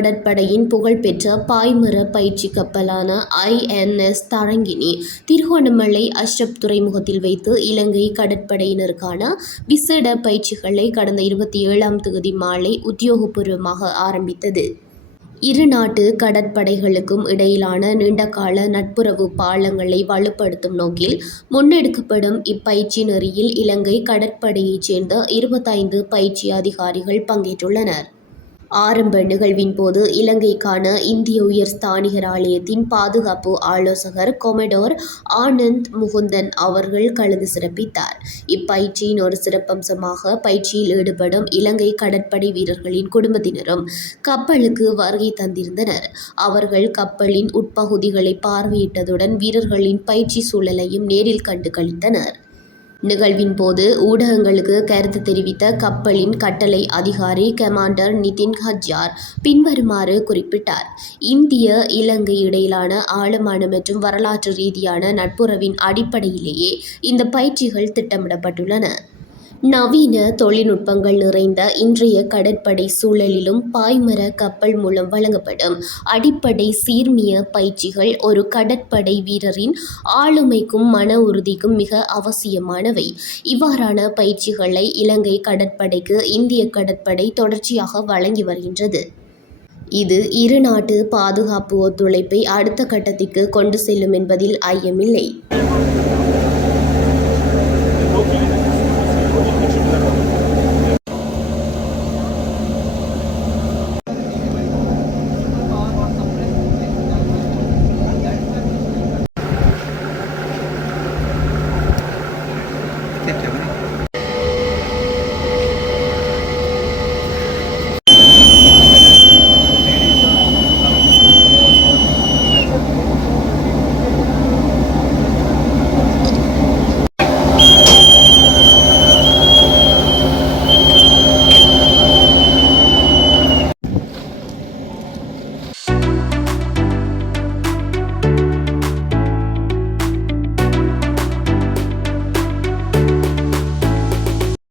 கடற்படையின் புகழ்பெற்ற பாய்மர பயிற்சி கப்பலான INS தரங்கிணி திருகோணமலை அஷ்ரப் துறைமுகத்தில் வைத்து இலங்கை கடற்படையினருக்கான விசேட பயிற்சிகளை கடந்த 27ஆம் தேதி மாலை உத்தியோகபூர்வமாக ஆரம்பித்தது. இரு நாட்டு கடற்படைகளுக்கும் இடையிலான நீண்டகால நட்புறவு பாலங்களை வலுப்படுத்தும் நோக்கில் முன்னெடுக்கப்படும் இப்பயிற்சி நெறியில் இலங்கை கடற்படையைச் சேர்ந்த 25 பயிற்சி அதிகாரிகள் பங்கேற்றுள்ளனர். ஆரம்ப நிகழ்வின் போது இலங்கைக்கான இந்திய உயர் ஸ்தானிகர் ஆலயத்தின் பாதுகாப்பு ஆலோசகர் கொமடோர் ஆனந்த் முகுந்தன் அவர்கள் கலந்து சிறப்பித்தார். இப்பயிற்சியின் ஒரு சிறப்பம்சமாக பயிற்சியில் ஈடுபடும் இலங்கை கடற்படை வீரர்களின் குடும்பத்தினரும் கப்பலுக்கு வருகை தந்திருந்தனர். அவர்கள் கப்பலின் உட்பகுதிகளை பார்வையிட்டதுடன் வீரர்களின் பயிற்சி சூழலையும் நேரில் கண்டு களித்தனர். நிகழ்வின் போது ஊடகங்களுக்கு கருத்து தெரிவித்த கப்பலின் கட்டளை அதிகாரி கமாண்டர் நிதின் ஹஜ்ஜார் பின்வருமாறு குறிப்பிட்டார். இந்திய இலங்கை இடையிலான ஆழமான மற்றும் வரலாற்று ரீதியான நட்புறவின் அடிப்படையிலேயே இந்த பயிற்சிகள் திட்டமிடப்பட்டுள்ளன. நவீன தொழில்நுட்பங்கள் நிறைந்த இன்றைய கடற்படை சூழலிலும் பாய்மர கப்பல் மூலம் வழங்கப்படும் அடிப்படை சீர்மிய பயிற்சிகள் ஒரு கடற்படை வீரரின் ஆளுமைக்கும் மன உறுதிக்கும் மிக அவசியமானவை. இவ்வாறான பயிற்சிகளை இலங்கை கடற்படைக்கு இந்திய கடற்படை தொடர்ச்சியாக வழங்கி வருகின்றது. இது இரு நாட்டு பாதுகாப்பு ஒத்துழைப்பை அடுத்த கட்டத்திற்கு கொண்டு செல்லும் என்பதில் ஐயமில்லை.